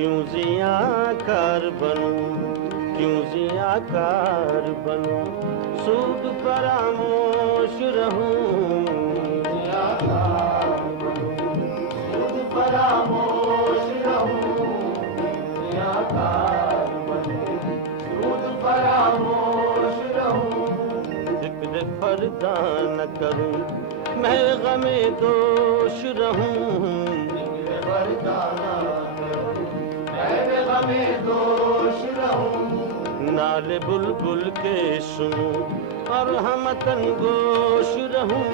کیوں ضیاءکار بنوں، کیوں ضیاءکار بنوں، سود فراموش رہوں، ضیاءکار بنوں، سود فراموش رہوں، ضیاءکار بنوں، سود فراموش رہوں، ذکر فردا نہ کروں، میں غم دوش رہوں، ذکر فردا نہ کروں، میں غم دوش رہوں، نالے بلبل کے سنوں اور ہم تنگوش رہوں،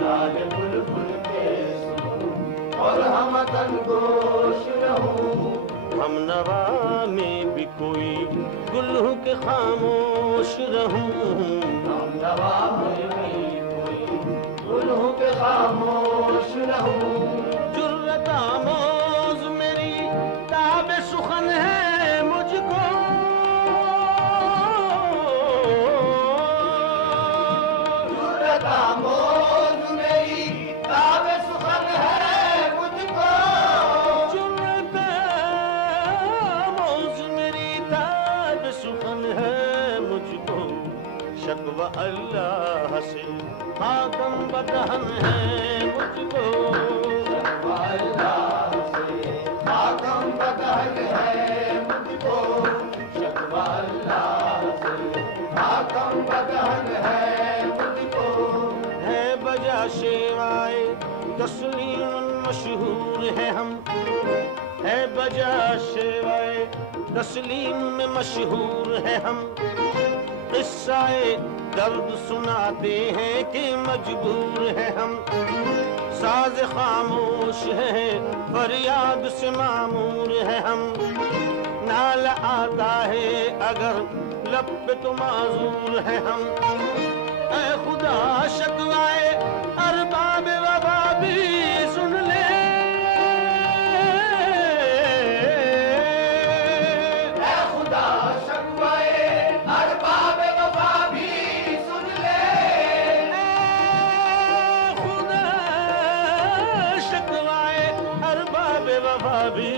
نالے بلبل کے سنوں اور ہم تنگوش رہوں، ہم نوا میں بھی کوئی گل ہوں کہ خاموش رہوں، ہم نوا میں بھی کوئی گل ہوں کہ خاموش رہوں، جرأت آموز میری تاب سخن ہے مجھ کو، جرأت آموز میری تاب سخن ہے مجھ کو، جرأت آموز میری تاب سخن ہے مجھ کو، شکوہ اللہ سے خاتم بدہن ہے مجھ کو، شکوہ اللہ سے خاتم بدہن ہے مجھ کو، شکوہ اللہ سے خاتم بدہن ہے مجھ کو، ہے بجا شیوائے تسلیم مشہور ہے ہم، ہے بجا شیوائے تسلیم میں مشہور ہے ہم، قصہ درد سناتے ہیں کہ مجبور ہیں ہم، ساز خاموش ہے فریاد سے معمور ہے ہم، نال آتا ہے اگر لب پہ تو معذور ہے ہم، اے خدا شکوائے ارباب وبا بھی سن لے، اے خدا شکوائے ارباب وبا بھی سن لے، اے خدا شکوائے ارباب وبا بھی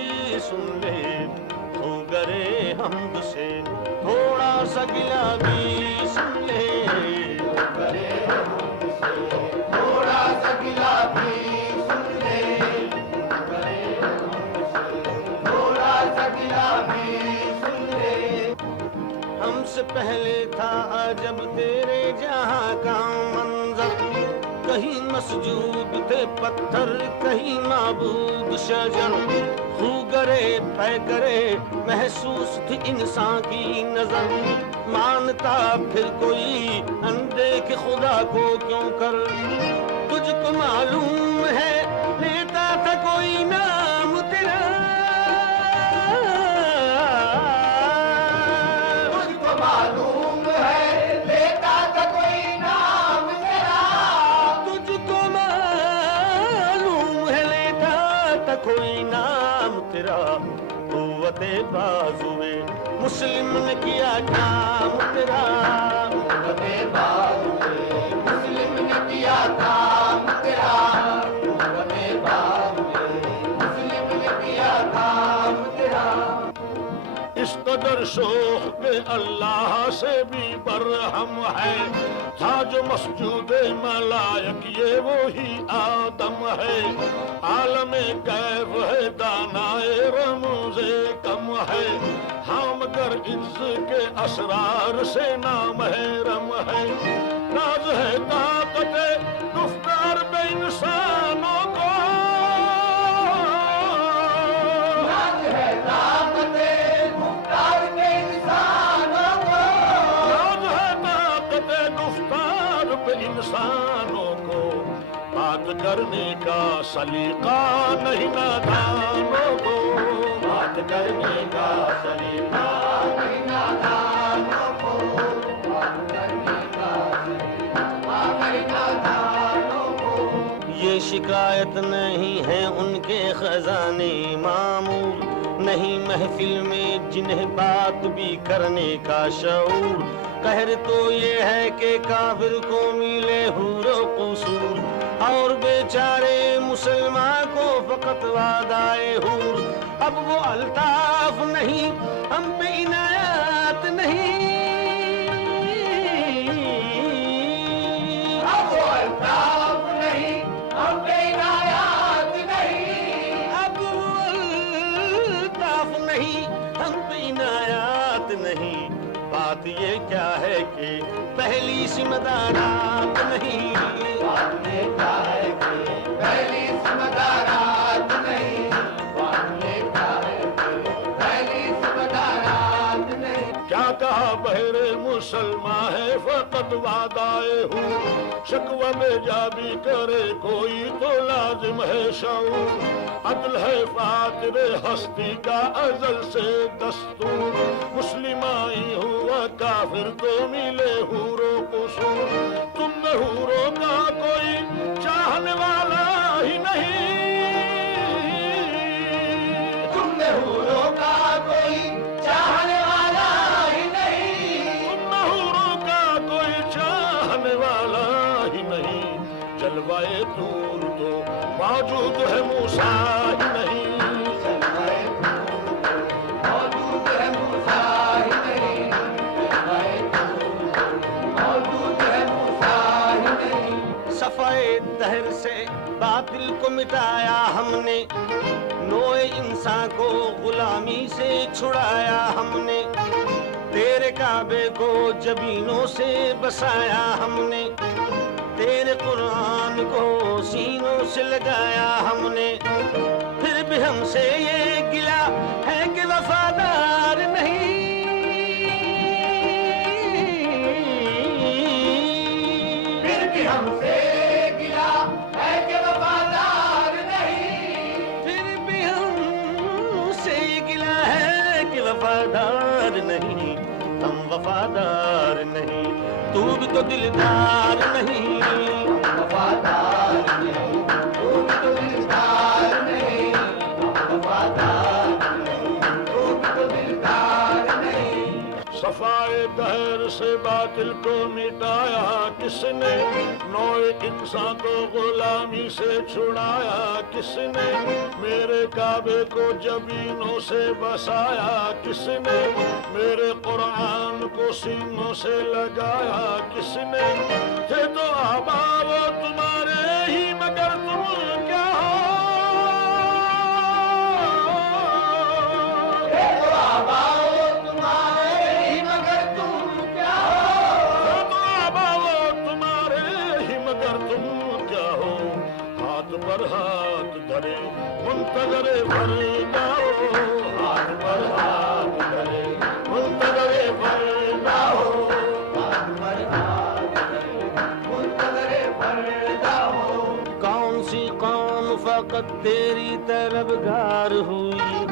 سن لے، تو گرے حمد سے تھوڑا سا گلہ بھی سن لے، تو گرے حمد سے تھوڑا سا گلہ بھی سن لے، تو گرے حمد سے تھوڑا سا گلہ بھی سن لے، ہم سے پہلے تھا جب تیرے جہاں کا منظر، کہیں مسجود تھے پتھر کہیں معبود شجر، خو گرے طے کرے محسوس تھی انسان کی نظر، مانتا پھر کوئی اندیکھ خدا کو کیوں کر، تجھ کو معلوم ہے لیتا تھا کوئی نام تیرا، تجھ کو معلوم ہے لیتا تھا کوئی نام تیرا، تجھ کو معلوم ہے لیتا تھا کوئی نام تیرا، قوت بازوئے مسلم نے کیا کام تیرا، قوت بازوئے مسلم نے کیا کام تیرا، قوت بازوئے مسلم نے کیا کام تیرا، اس قدر شوق کہ اللہ سے بھی برہم ہے، تھا جو مسجود ملائک یہ وہی آدم ہے، عالم کیف ہے دانائے رموز کم ہے، ہاں مگر عز کے اسرار سے نامحرم ہے، ناز ہے طاقت گفتار بے انسانوں کو، ناز ہے طاقت گفتار بے انسانوں کو، ناز ہے طاقت گفتار بے انسانوں کو، بات کرنے کا سلیقہ نہیں نادانوں کو، بات کرنے کا سلیقہ نہیں نادانوں کو، بات کرنے کا سلیقہ نہیں نادانوں کو، یہ شکایت نہیں ہے ان کے خزانے معمور، نہیں محفل میں جنہیں بات بھی کرنے کا شعور، قہر تو یہ ہے کہ کافر کو ملے حور و قصور، اور بیچارے مسلمان کو فقط وعدائے حور، اب وہ الطاف نہیں ہم پہ عنایات نہیں، اب وہ الطاف نہیں ہم پہ عنایات نہیں، اب وہ الطاف نہیں ہم پہ عنایات نہیں، بات یہ کیا ہے کہ پہلی سی مدارات نہیں، بات یہ کیا ہے کہ پہلی سی مدارات نہیں، بات یہ کیا ہے کہ پہلی سی مدارات نہیں۔ کیا کہا بہر مسلمان ہے فقط وعدائے ہوں، شکوہ میں جا بھی کرے کوئی تو لازم ہے شعور، عدل ہے فاتر ہستی کا ازل سے دستور، مسلمائی ہوا کافر تو ملے حور و قصور، تم میں حوروں کا کوئی چاہنے والا ہی نہیں، تم میں حوروں کا کوئی چاہنے والا ہی نہیں، تم میں حوروں کا کوئی چاہنے والا ہی نہیں، جلوائے دور تو موجود ہے موسیٰ ہی نہیں، موجود ہے موسیٰ ہی نہیں، موجود ہے موسیٰ ہی نہیں۔ صفائے دہر سے باطل کو مٹایا ہم نے، نوع انسان کو غلامی سے چھڑایا ہم نے، تیرے کعبے کو جبینوں سے بسایا ہم نے، تیرے قرآن کو سینوں سے لگایا ہم نے، پھر بھی ہم سے یہ گلہ ہے کہ وفادار نہیں، پھر بھی ہم سے گلا ہے کہ وفادار نہیں، پھر بھی ہم سے یہ گلہ ہے کہ وفادار نہیں، ہم وفادار نہیں، تو بھی تو دلدار نہیں، وفادار نہیں، تو بھی تو دلدار نہیں، وفادار نہیں، تو بھی تو دلدار نہیں۔ صفائے دہر سے باطل کو مٹایا کس نے، نوع انسان کو غلامی سے چھڑایا کس نے، میرے کعبے کو جبینوں سے بسایا کس نے، میرے قرآن کو سینوں سے لگایا کس نے، تھے تو آباء وہ تمہارے ہی مگر تم کیا ہو، اے تو آباؤ تمہارے ہی مگر تم کیا ہو، تو آباء وہ تمہارے ہی مگر تم کیا ہو، ہاتھ پر ہاتھ دھرے منتظر فردا ہو، ہاتھ پر ہاتھ دھرے منتظر فردا ہو، ہاتھ پر ہاتھ دھرے منتظر پردہ ہو۔ کون سی قوم فقط تیری طلبگار ہوئی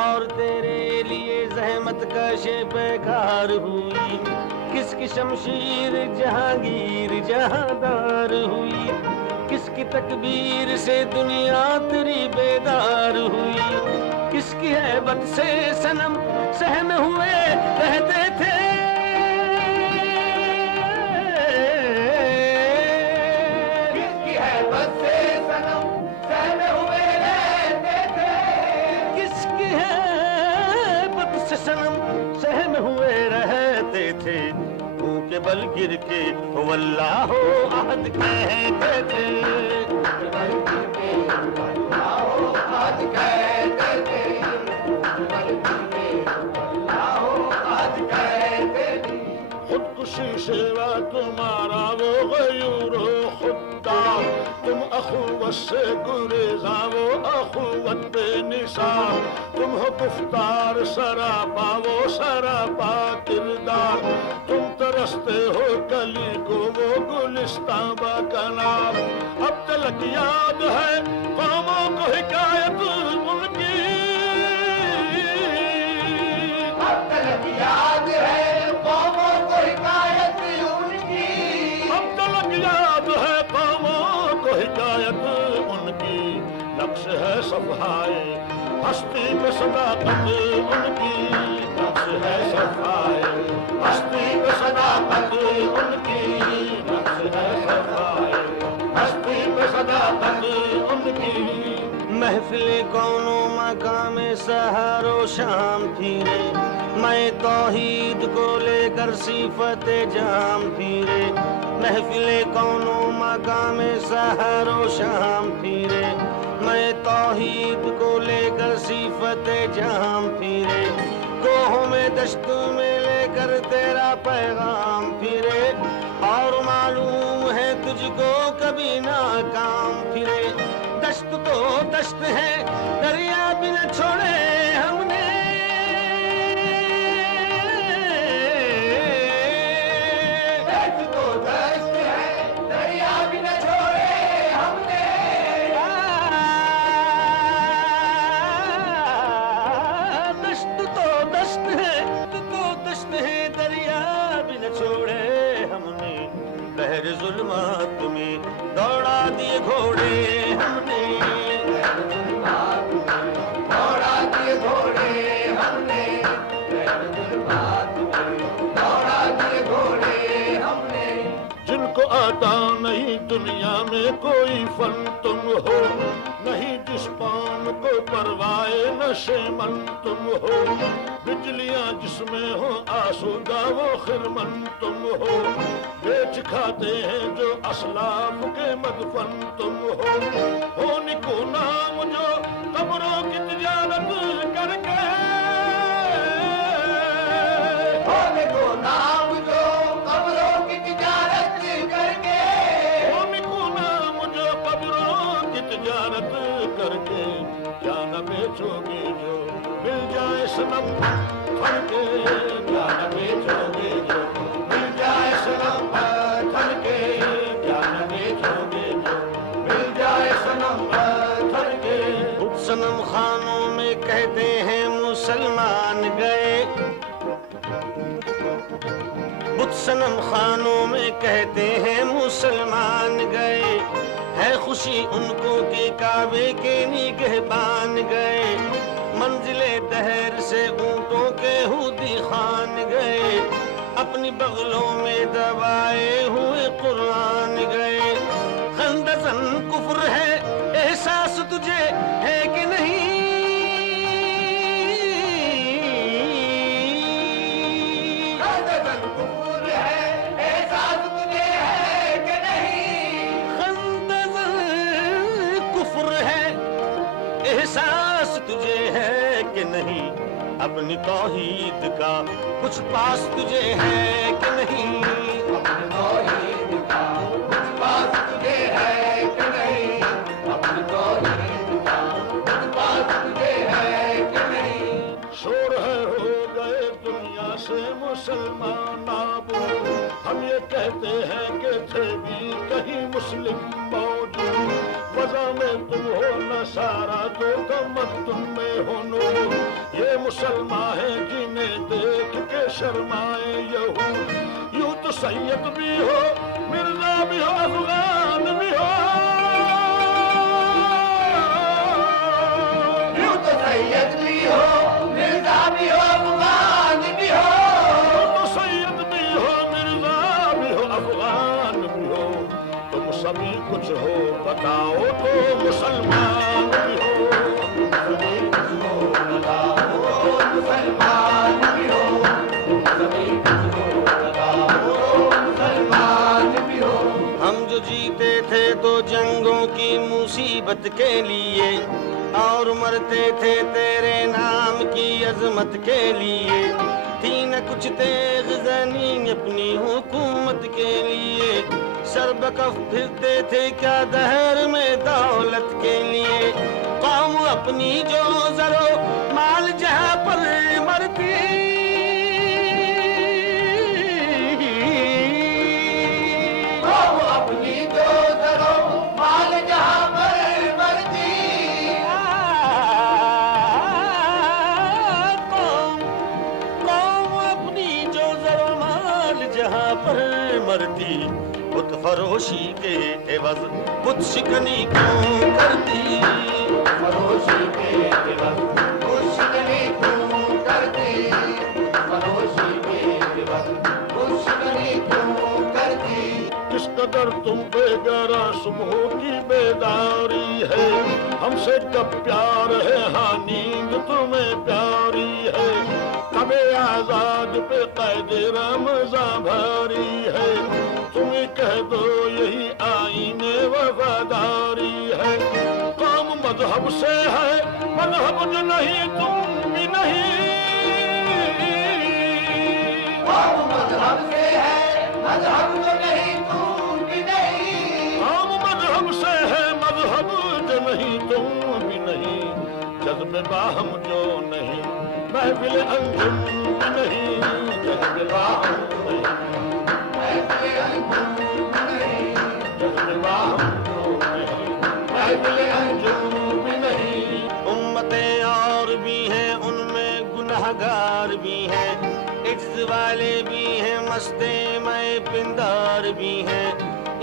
اور تیرے لیے زحمت کش بیکار ہوئی، کس کی شمشیر جہانگیر جہاندار ہوئی، کس کی تکبیر سے دنیا تیری بیدار ہوئی، کس کی ہیبت سے صنم سہم ہوئے رہتے تھے، کس کی ہیبت سے صنم سہمے ہوئے رہتے تھے، کس کی ہیبت سے صنم سہم ہوئے رہتے تھے، منہ کے بل گر کے واللہ عہد کہتے تھے، آج کہتے تھے، آج کہتے تھے، خودکشی سوا تمہارا وہ غیور و خوددار، تم اخوت سے گریزاں وہ اخوت بے نثار، تم ہو گفتار سراپا وہ سراپا کردار، تم ترستے ہو کلی کو وہ گلستاں با کنار، اب تلک یاد ہے قوموں کو حکایت ان کی، اب تلک یاد ہے قوموں کو حکایت ان کی، اب تلک یاد ہے قوموں کو حکایت ان کی، نقش ہے صفحائے ہستی پہ صداقت ان کی، نقش ہے صفحائے ہستی پہ صداقت ان کی، نقش ہے صفحائے ہستی پہ صداقت ان کی، محفل کون و مقام سحر و شام پھیرے میں توحید کو لے کر صفت جام پھیرے محفل کون و مقام سحر و شام پھیرے میں توحید کو لے کر صفت جام پھیرے کوہوں میں دشتوں میں لے کر تیرا پیغام پھرے اور معلوم ہے تجھ کو کبھی ناکام پھرے دشت تو دشت ہے دریا بھی نہ چھوڑے ہم نے دشت تو دشت ہے دریا بھی نہ چھوڑے ہم نے دشت تو دشت ہے دریا بھی نہ چھوڑے ہم نے بحر ظلمات میں دوڑا دیے گھوڑے ہم نے دوڑا دیے گھوڑے ہم نے دوڑا دیے گھوڑے ہم نے جن کو آتا نہیں دنیا میں کوئی فن تم ہو نہیں جس پان کو پروائے نشے من تم ہو بجلیاں جس میں ہو آسودہ وہ خرمن تم ہو بیچ کھاتے ہیں جو اسلاف کے مدفن تم ہو نکو نام جو قبروں کی تجارت کر کے ہونے کو نام جو قبروں کی تجارت کر کے ہونے کو نام جو قبروں کی تجارت کر کے کیا نہ بیچو گے جو مل جائے صنم پھر کے کیا نہ بیچو گے جو مل جائے صنم پھر کے کیا نہ بیچو گے جو مل جائے صنم پھر کے بت صنم خانوں میں کہتے ہیں مسلمان گئے بت صنم خانوں میں کہتے ہیں مسلمان گئے ہے خوشی ان کو کہ کعبے کے نگہبان گئے منزل دہر سے اونٹوں کے ہودی خان گئے اپنی بغلوں میں دبائے ہوئے قرآن گئے خندزن کفر ہے احساس تجھے ہے کہ نہیں خندزن کفر ہے احساس تجھے ہے کہ نہیں خندزن کفر ہے احساس تجھے ہے کہ نہیں اپنی توحید کا کچھ پاس تجھے ہے کہ نہیں اپنی توحید کا کچھ پاس تجھے ہے کہ نہیں اپنی توحید کا کچھ پاس تجھے ہے کہ نہیں شور ہے ہو گئے دنیا سے مسلمان نابود ہم یہ کہتے ہیں کہ تھے بھی کہیں مسلم موجود وضع میں تم ہو نصارا تو تمدن میں ہو نور یہ مسلمان ہیں جنہیں دیکھ کے شرمائے یہود یوں تو سید بھی ہو مرزا بھی ہو افغان بھی ہو یوں تو سید بھی ہو مرزا بھی ہو افغان بھی ہو تو سید بھی ہو مرزا بھی ہو افغان بھی ہو تم سبھی کچھ ہو بتاؤ تو مسلمان بھی ہو سبھی کچھ ہو بتاؤ مسلمان بھی ہو سبھی کچھ ہو بتاؤ مسلمان بھی ہو ہم جو جیتے تھے تو جنگوں کی مصیبت کے لیے اور مرتے تھے تیرے نام کی عظمت کے لیے تھی نہ کچھ تیغ زنی اپنی حکومت کے لیے سر بکف پھرتے تھے کیا دہر میں دولت کے لیے قوم اپنی جو زرو مال جہاں پر مرتی قوم اپنی جو زرو مال جہاں پر مرتی قوم اپنی جو زرو مال جہاں پر مرتی بت فروشی کے عوض بت شکنی کیوں کرتی فروشی کے عوض کچھ نہیں کیوں کرتی فروشی کے عوض کچھ نہیں کیوں کرتی کس قدر مگر تم پہ گرا صبح کی بیداری ہے، ہم سے کب پیار ہے ہاں نیند تمہیں پیاری ہے، کب آزاد پہ قید رمضاں بھاری ہے، تمہیں کہہ دو یہی آئین وفاداری ہے، قوم مذہب سے ہے مذہب جو نہیں تم بھی نہیں، قوم مذہب سے ہے مذہب جو نہیں تم بھی نہیں، قوم مذہب سے ہے مذہب جو نہیں تم بھی نہیں، جذب باہم جو نہیں محفل انجم بھی نہیں، جذب باہم جو نہیں محفل انجم نہیں، جذب باہم جو نہیں محفل انجم بھی نہیں۔ امتیں اور بھی ہیں ان میں گنہگار بھی ہیں، عجز والے بھی ہیں مستے میں پندار بھی ہیں،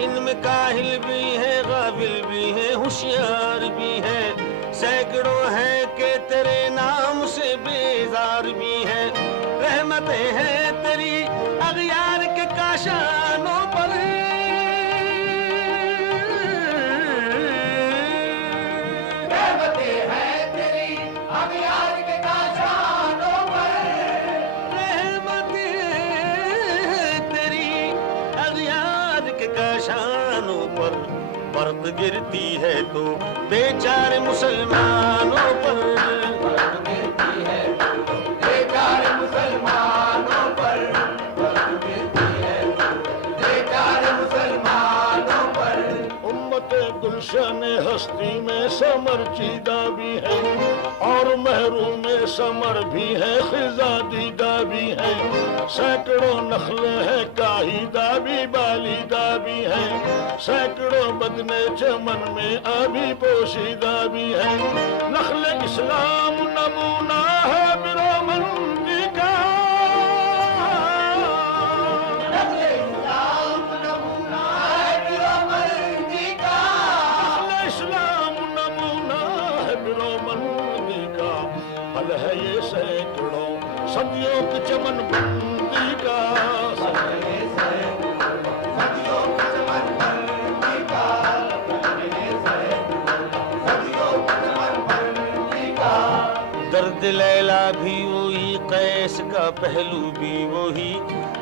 ان میں کاہل بھی ہیں غافل بھی ہیں ہوشیار بھی ہیں، سینکڑوں ہیں کہ تیرے نام سے بیزار بھی ہیں، رحمتیں ہیں تیری اغیار کے کاشانوں پر، رحمتیں ہیں تیری اغیار کے کاشانوں پر، رحمتیں تیری اغیار کے کاشانوں پر، برق گرتی ہے تو بیچارے مسلمانوں پر، برق گرتی ہے بیچارے مسلمانوں پر، برق گرتی ہے بیچارے مسلمانوں پر، امت گلشن ہستی میں سمر چیدہ بھی ہے اور محروم سمر بھی ہے خزاں دیدہ بھی ہے، سینکڑوں نخلیں ہیں کاہیدہ بھی بالیدہ بھی ہے، سینکڑوں بدنے چمن میں ابھی پوشیدہ بھی ہے، نخل اسلام نمونہ ہے برومندی کا، نقل اسلام نمونہ ہے برومندی کا، نخل اسلام نمونہ ہے برومندی کا، حل ہے یہ سینکڑوں صدیوں کی چمن بندی کا، صدیوں کی چمن بندی کا، صدیوں کی چمن بندی کا، درد لیلا بھی وہی قیس کا پہلو بھی وہی،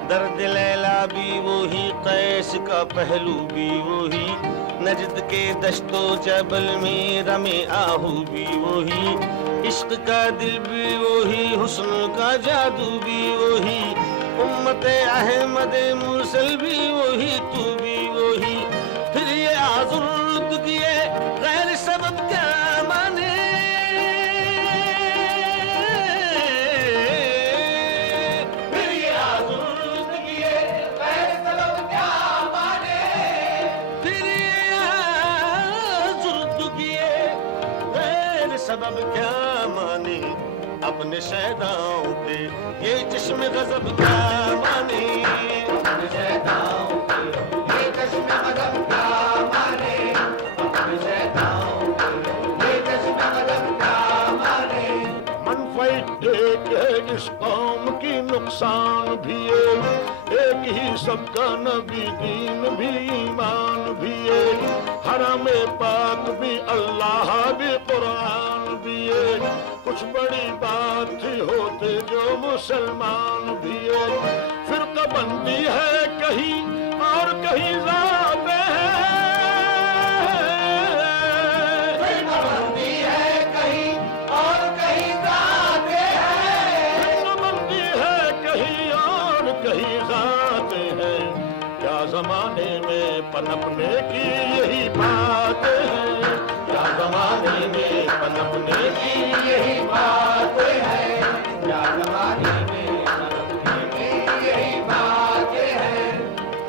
درد لیلا بھی وہی قیس کا پہلو بھی وہی، نجد کے دشت و جبل میں رمے آہو بھی وہی، عشق کا دل بھی وہی حسن کا جادو بھی وہی، امت احمد مرسل بھی وہی تو بھی وہی، پھر یہ آزردگی غیر سبب کیا مانے، پھر یہ آزردگی غیر سبب کیا مانے، پھر یہ آزردگی غیر سبب کیا مانے، اپنے شیداؤں پہ یہ چشم غضب کیا مانے، اپنے شیطانوں کے یہ چشم غضب کیا مانے، اپنے شیطانوں کے یہ چشم غضب کیا مانے، منفعت ایک ہے اس قوم کی نقصان بھی ایک ہی سب کا نبی دین بھی ایمان بھی حرم پاک بھی اللہ بھی قرآن بھی کچھ بڑی بات تھی ہوتے جو مسلمان بھی فرقہ بندی ہے کہیں اور کہیں ذات ہے، فرقہ بندی ہے کہیں اور کہیں ذات ہے، فرقہ بندی ہے کہیں اور کہیں ذات ہے، کیا زمانے میں پنپنے کی یہی بات ہے، کیا زمانے میں پنپنے کی یہی بات ہے، کیا زمانے میں پنپنے کی یہی بات ہے،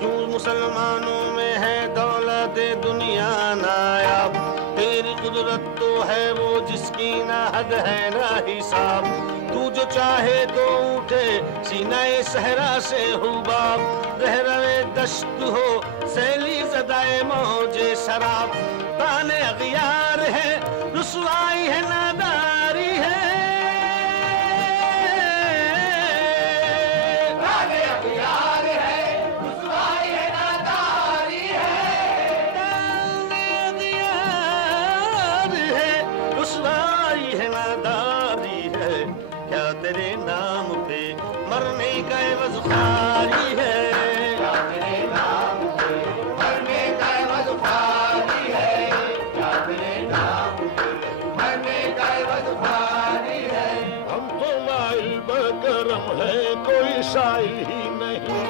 کیوں مسلمانوں میں ہے دولت دنیا نایاب، تیری قدرت تو ہے وہ جس کی نہ حد ہے نہ حساب، تو جو چاہے تو اٹھے سینہ صحرا سے حباب، رہروے دشت ہو سیلی زدائے موج شراب، تان اغیار ہے رسوائی ہے ناداری ہے، راہ اختیار ہے رسوائی ہے ناداری ہے، نام پہ مرنے کا عوض خالی ہے کیا تیرے نام پہ مرنے کا عوض خالی ہے کیا تیرے نام پہ مرنے کا عوض خالی ہے ہم تو مائل بکرم ہے کوئی سائل ہی نہیں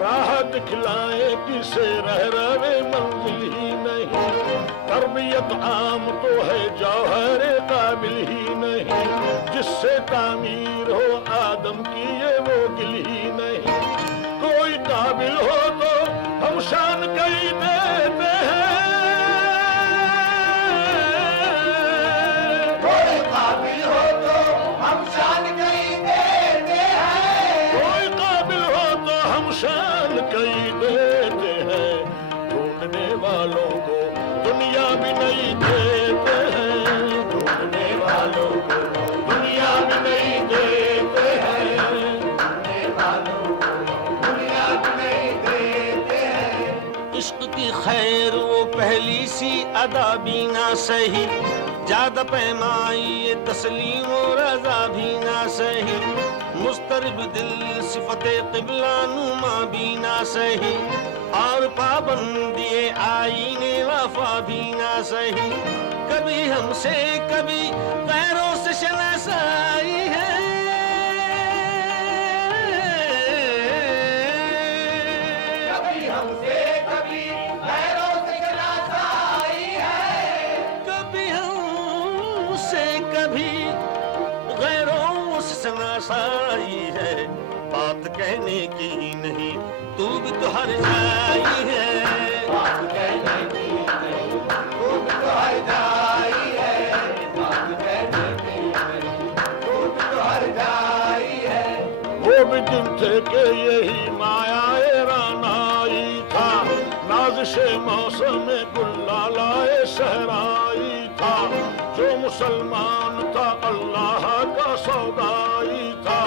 راہ دکھلائے کسے رہ رہے منزل ہی نہیں تربیت عام تو ہے جوہر قابل ہی نہیں جس سے تعمیر ہو آدم کی یہ وہ گل ہی نہیں کوئی قابل ہو تو ہم شان کئی دیتے ہیں کوئی قابل ہو تو ہم شان کہیں دیتے ہیں کوئی قابل ہو تو ہم شان کئی دیتے ہیں ڈھونڈنے والوں کو دنیا بھی نہیں دیتے ہیں ڈھونڈنے والوں کو دنیا بھی نہیں دیتے ہیں ڈھونڈنے والوں کو دنیا بھی نہیں دیتے ہیں عشق کی خیر وہ پہلی سی ادا بھی نہ سہی جاد پیمائی تسلیم و رضا بھی نہ سہی مضطرب دل صفت قبلہ نما بھی نہ سہی اور پابندی آئین وفا بھی نہ سہی کبھی ہم سے کبھی غیروں سے شناسائی ہے کبھی ہم سے کبھی غیروں سے شناسائی ہے کبھی ہم سے کبھی غیروں سے شناسائی ہے بات کہنے کی ہی نہیں تو بھی تو ہر جائی ہے بات کہنے کی نہیں خوب تو ہر جائی ہے بات کہنے کی نہیں خوب تو ہر جائی ہے وہ بھی دن تھے کہ یہی مایا رانائی تھا نازش موسم گل لالائے صحرائی تھا جو مسلمان تھا اللہ کا سودائی تھا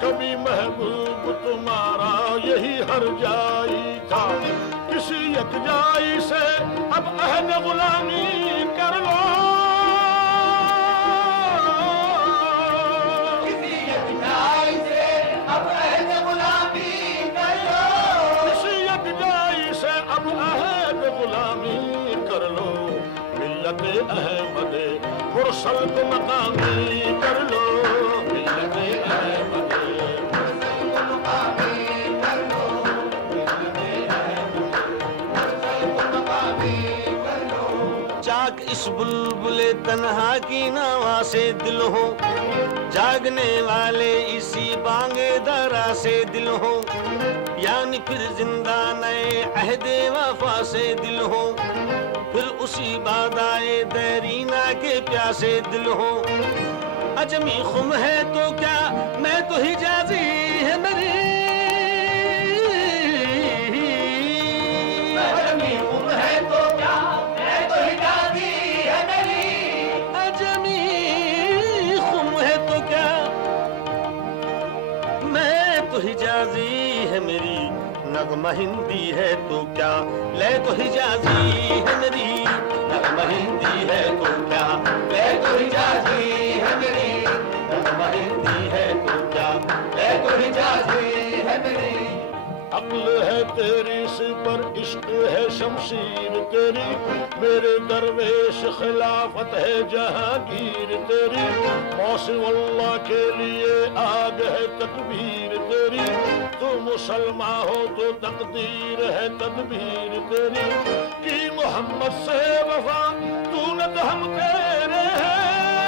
کبھی محبوب تمہارا یہی ہر جائی تھا کسی یک جائی سے اب عہد غلامی کر لو کسی یک جائی سے اب عہد غلامی کر لو کسی یک جائی سے اب عہد غلامی کر لو ملت احمد مرسل کو مقامی کر لو ملت احمد مقامی کر لو مقامی کر لو چاک اس بلبل تنہا کی نوا سے دل ہو جاگنے والے اسی بانگے درا سے دل ہو یعنی پھر زندہ نئے عہد وفا سے دل ہو پھر اسی بادائے دیرینہ کے پیاسے دل ہو اجمی خم ہے تو کیا میں تو حجازی ہے میری اجمی خم ہے تو کیا میں تو حجازی ہے میری اجمی خم ہے تو کیا میں تو حجازی ہے میری نغمہ ہندی ہے تو کیا لے تو حجازی ہے میری نغمہ ہندی ہے تو کیا میں تو حجازی ہے میری نغمہ ہندی ہے تو کیا میں تو حجازی ہے میری عقل ہے تیری سپر عشق ہے شمشیر تیری میرے درویش خلافت ہے جہانگیر تیری موسم اللہ کے لیے آگ ہے تکبیر تیری تو مسلمان ہو تو تقدیر ہے تدبیر تیری کی محمد سے وفا تو نہ تو ہم تیرے ہیں